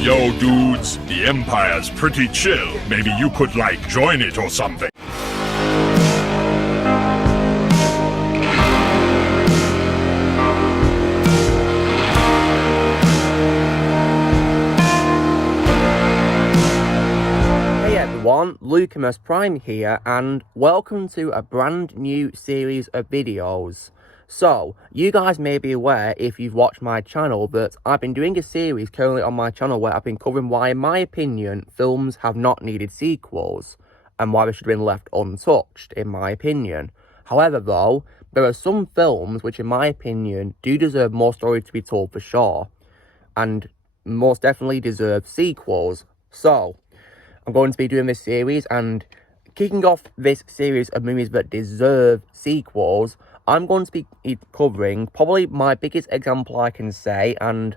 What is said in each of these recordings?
Yo, dudes, the Empire's pretty chill. Maybe you could, like, join it or something. Hey everyone, Lucamus Prime here, and welcome to a brand new series of videos. So, you guys may be aware, if you've watched my channel, that I've been doing a series currently on my channel where I've been covering why, in my opinion, films have not needed sequels, and why they should have been left untouched, in my opinion. However, though, there are some films which, in my opinion, do deserve more story to be told for sure, and most definitely deserve sequels. So, I'm going to be doing this series, and kicking off this series of movies that deserve sequels, I'm going to be covering probably my biggest example I can say, and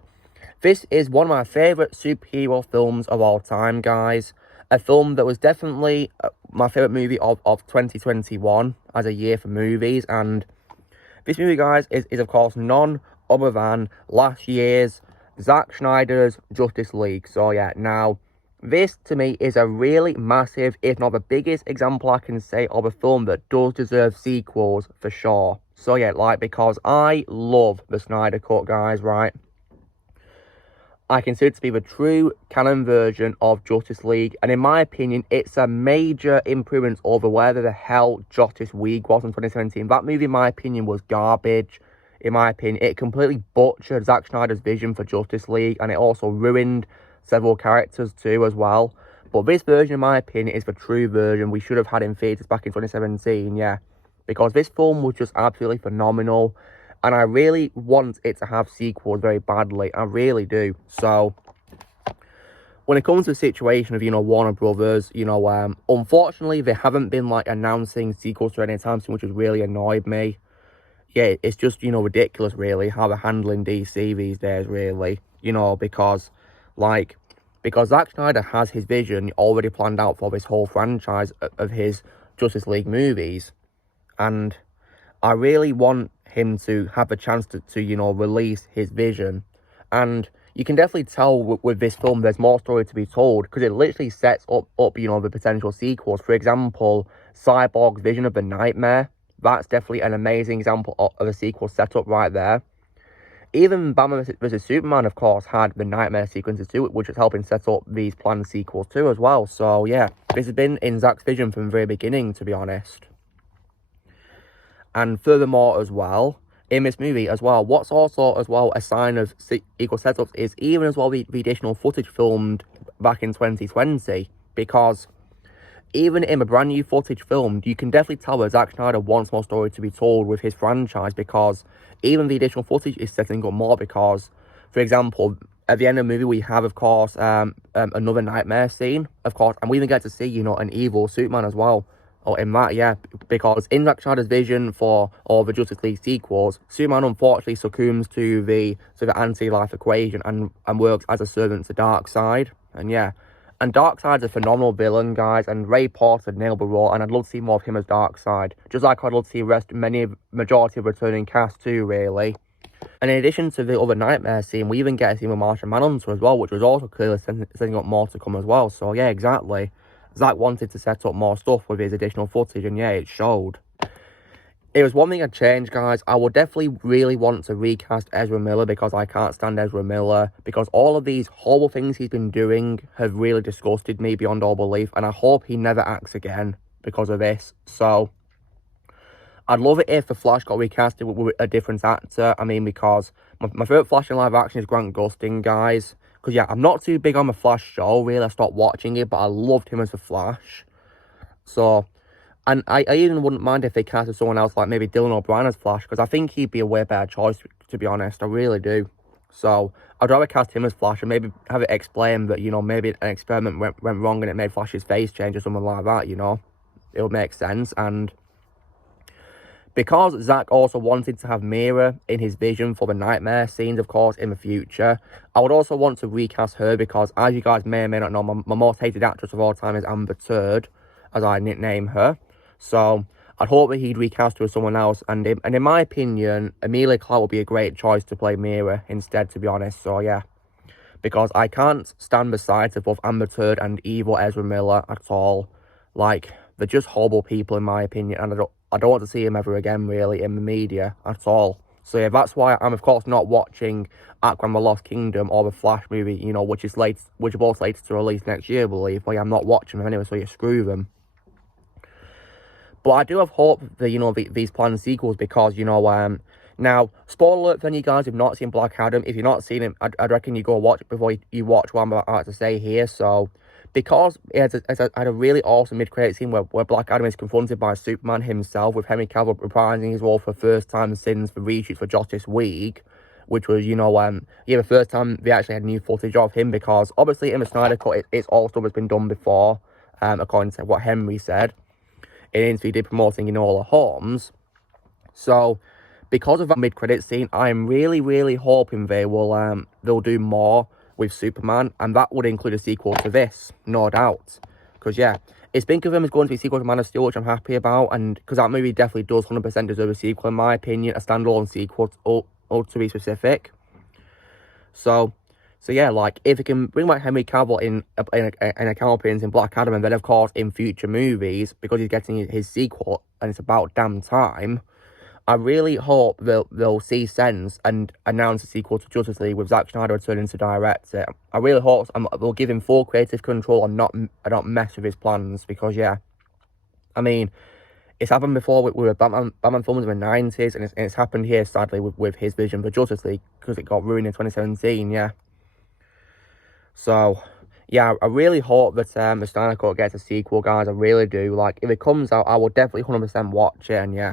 this is one of my favourite superhero films of all time, guys. A film that was definitely my favourite movie of 2021 as a year for movies, and this movie, guys, is of course none other than last year's Zack Snyder's Justice League. So yeah, now, this, to me, is a really massive, if not the biggest example I can say of a film that does deserve sequels, for sure. So yeah, because I love the Snyder Cut, guys, right? I consider it to be the true canon version of Justice League, and in my opinion, it's a major improvement over whatever the hell Justice League was in 2017. That movie, in my opinion, was garbage. In my opinion, it completely butchered Zack Snyder's vision for Justice League, and it also ruined several characters too as well. But this version, in my opinion, is the true version we should have had in theatres back in 2017, yeah. Because this film was just absolutely phenomenal, and I really want it to have sequels very badly. I really do. So, when it comes to the situation of, Warner Brothers, unfortunately, they haven't been, announcing sequels to any time soon, which has really annoyed me. Yeah, it's just, ridiculous, really, how they're handling DC these days, really. Because Zack Snyder has his vision already planned out for this whole franchise of his Justice League movies. And I really want him to have a chance to release his vision. And you can definitely tell with this film there's more story to be told, because it literally sets up the potential sequels. For example, Cyborg's vision of the Nightmare. That's definitely an amazing example of a sequel setup right there. Even Batman vs. Superman, of course, had the Nightmare sequences too, which is helping set up these planned sequels too as well. So, yeah, this has been in Zack's vision from the very beginning, to be honest. And furthermore as well, in this movie as well, what's also as well a sign of sequel setups is even as well the additional footage filmed back in 2020. Because even in the brand new footage filmed, you can definitely tell that Zack Snyder wants more story to be told with his franchise, because even the additional footage is setting up more. Because, for example, at the end of the movie, we have, of course, another Nightmare scene, of course, and we even get to see, an evil Superman as well. Oh, in that, yeah, because in Zack Snyder's vision for all the Justice League sequels, Superman unfortunately succumbs to the anti-life equation and works as a servant to Darkseid, and yeah. And Darkseid's a phenomenal villain, guys, and Ray Porter nailed the role, and I'd love to see more of him as Darkseid. Just like I'd love to see majority of returning cast too, really. And in addition to the other Nightmare scene, we even get a scene with Martian Manhunter as well, which was also clearly setting up more to come as well. So yeah, exactly. Zack wanted to set up more stuff with his additional footage, and yeah, it showed. It was one thing I'd change, guys. I would definitely really want to recast Ezra Miller, because I can't stand Ezra Miller, because all of these horrible things he's been doing have really disgusted me beyond all belief, and I hope he never acts again because of this. So, I'd love it if the Flash got recasted with a different actor. I mean, because my favourite Flash in live action is Grant Gustin, guys. Because, yeah, I'm not too big on the Flash show, really. I stopped watching it, but I loved him as the Flash. So, and I even wouldn't mind if they casted someone else, like maybe Dylan O'Brien as Flash, because I think he'd be a way better choice, to be honest. I really do. So, I'd rather cast him as Flash and maybe have it explained that, maybe an experiment went wrong and it made Flash's face change or something like that, It would make sense. And because Zack also wanted to have Mira in his vision for the Nightmare scenes, of course, in the future, I would also want to recast her, because, as you guys may or may not know, my most hated actress of all time is Amber Turd, as I nickname her. So, I'd hope that he'd recast her as someone else, and in my opinion, Emilia Clarke would be a great choice to play Mira instead, to be honest. So, yeah. because I can't stand the sight of both Amber Turd and evil Ezra Miller at all. Like, they're just horrible people in my opinion, and I don't want to see him ever again, really, in the media at all. So yeah, that's why I'm of course not watching Aquaman: The Lost Kingdom or the Flash movie, you know, which are both slated to release next year, I believe. But yeah, I'm not watching them anyway, so yeah, screw them. But I do have hope that, you know, these planned sequels, because, you know, now, spoiler alert for any of you guys who've not seen Black Adam. If you've not seen it, I'd reckon you go watch it before you watch what I'm about to say here. So, because it had a really awesome mid-credit scene where Black Adam is confronted by Superman himself, with Henry Cavill reprising his role for the first time since the reshoots for Justice League, which was, you know, yeah, the first time they actually had new footage of him, because obviously in the Snyder Cut, it's all stuff that's been done before, according to what Henry said in an interview he did promoting Enola Holmes. So, because of that mid-credit scene, I'm really, really hoping they'll do more with Superman, and that would include a sequel to this, no doubt. Because, yeah, it's been confirmed it's going to be a sequel to Man of Steel, which I'm happy about, and because that movie definitely does 100% deserve a sequel, in my opinion, a standalone sequel, to be specific. So yeah, like, if it can bring back Henry Cavill in a cameo appearance in Black Adam, and then, of course, in future movies, because he's getting his sequel, and it's about damn time, I really hope they'll see sense and announce a sequel to Justice League with Zack Snyder returning to direct it. I really hope they'll give him full creative control and not mess with his plans, because, yeah, I mean, it's happened before with Batman films in the 90s, and it's happened here, sadly, with his vision for Justice League, because it got ruined in 2017, yeah. So, yeah, I really hope that the Snyder Cut gets a sequel, guys. I really do. Like, if it comes out, I will definitely 100% watch it, and yeah.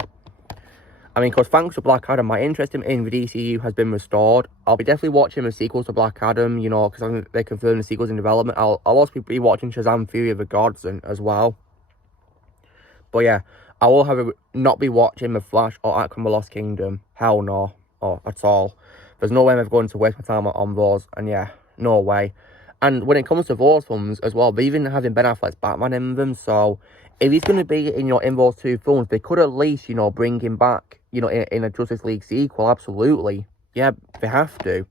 I mean, because thanks to Black Adam, my interest in the DCU has been restored. I'll be definitely watching the sequels to Black Adam, you know, because I think they confirmed the sequels in development. I'll also be watching Shazam! Fury of the Gods as well. But yeah, I will not be watching The Flash or Aquaman: The Lost Kingdom. Hell no. Or at all. There's no way I'm going to waste my time on those, and yeah, no way. And when it comes to those films as well, they're even having Ben Affleck's Batman in them, so if he's going to be in those two films, they could at least, you know, bring him back, you know, in a Justice League sequel, absolutely. Yeah, they have to.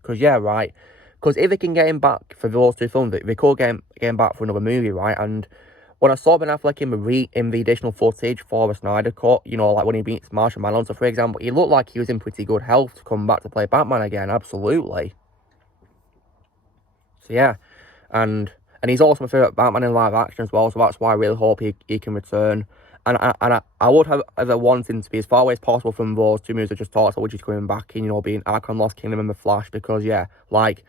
Because, yeah, right. Because if they can get him back for those two films, they could get him back for another movie, right? And when I saw Ben Affleck in the additional footage for the Snyder Cut, you know, like when he beats Martian Manhunter, for example, he looked like he was in pretty good health to come back to play Batman again, absolutely. So, yeah. And he's also my favourite Batman in live action as well, so that's why I really hope he can return. And I would have wanted him to be as far away as possible from those two movies I just talked about, which is coming back in, you know, being Aquaman: Lost Kingdom and The Flash, because, yeah, like,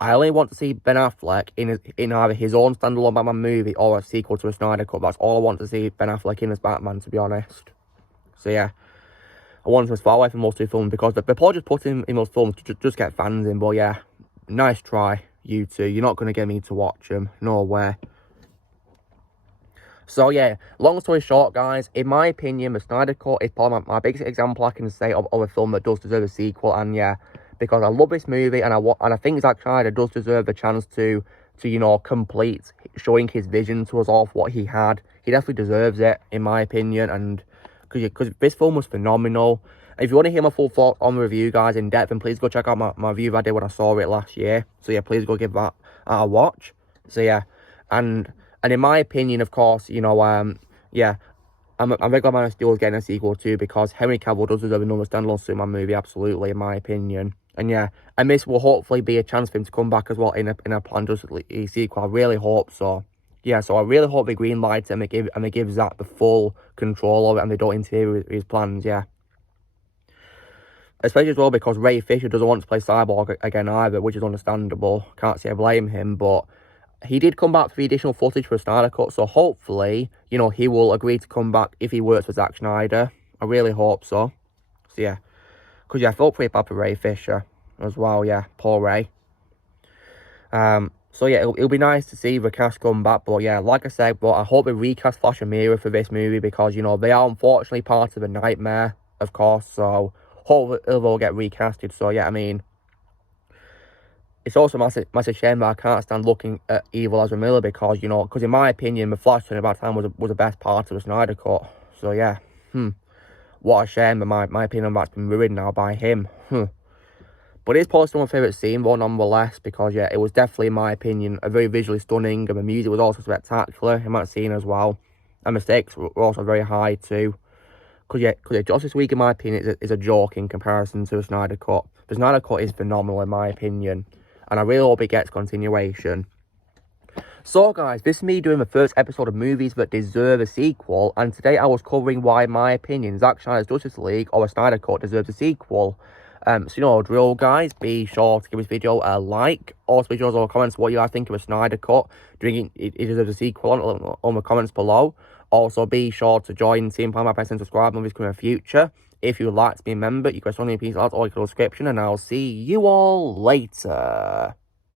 I only want to see Ben Affleck in either his own standalone Batman movie or a sequel to a Snyder Cut. That's all I want to see Ben Affleck in as Batman, to be honest. So, yeah, I want him as far away from those two films, because they're probably just putting him in those films to just get fans in, but, yeah, nice try. You two, you're not going to get me to watch them. No way. So, yeah, long story short, guys, in my opinion, the Snyder Cut is probably my biggest example I can say of a film that does deserve a sequel. And, yeah, because I love this movie, and I think Zack Snyder does deserve the chance to you know, complete showing his vision to us all for what he had. He definitely deserves it, in my opinion, and because this film was phenomenal. If you want to hear my full thoughts on the review, guys, in depth, then please go check out my review I did when I saw it last year. So, yeah, please go give that a watch. So, yeah, and in my opinion, of course, you know, yeah, I'm very glad Man of Steel is getting a sequel too, because Henry Cavill does deserve another standalone Superman movie, absolutely, in my opinion. And, yeah, and this will hopefully be a chance for him to come back as well in a planned Justice League sequel. I really hope so. Yeah, so I really hope they greenlight it and they give Zack the full control of it, and they don't interfere with his plans, yeah. Especially as well because Ray Fisher doesn't want to play Cyborg again either, which is understandable. Can't say I blame him, but he did come back for the additional footage for a Snyder Cut, so hopefully, you know, he will agree to come back if he works for Zack Snyder. I really hope so. So, yeah. Because, yeah, I felt pretty bad for Ray Fisher as well, yeah. Poor Ray. So, yeah, it'll be nice to see the cast come back, but, yeah, like I said, but I hope they recast Flash and Mira for this movie, because, you know, they are unfortunately part of the nightmare, of course, so hopefully they'll get recasted. So, yeah, I mean, it's also a massive shame that I can't stand looking at evil Ezra Miller, because, you know, because in my opinion, the Flash turning about time was the best part of the Snyder Cut. So, yeah, what a shame that my opinion on that's been ruined now by him. But it's probably still my favourite scene, though, nonetheless, because, yeah, it was definitely, in my opinion, a very visually stunning, and the music was also spectacular in that scene as well. And the stakes were also very high, too. Because, yeah, Justice League, in my opinion, is a joke in comparison to the Snyder Cut. The Snyder Cut is phenomenal, in my opinion. And I really hope it gets continuation. So, guys, this is me doing the first episode of movies that deserve a sequel. And today I was covering why, in my opinion, Zack Snyder's Justice League or the Snyder Cut deserves a sequel. So, you know, drill, guys, be sure to give this video a like. Also, be sure to comments what you guys think of a Snyder Cut. Do you think it deserves a sequel on the comments below? Also, be sure to join Team Plan by pressing subscribe on this coming in the future. If you would like to be a member, you can press on the piece or the description, and I'll see you all later.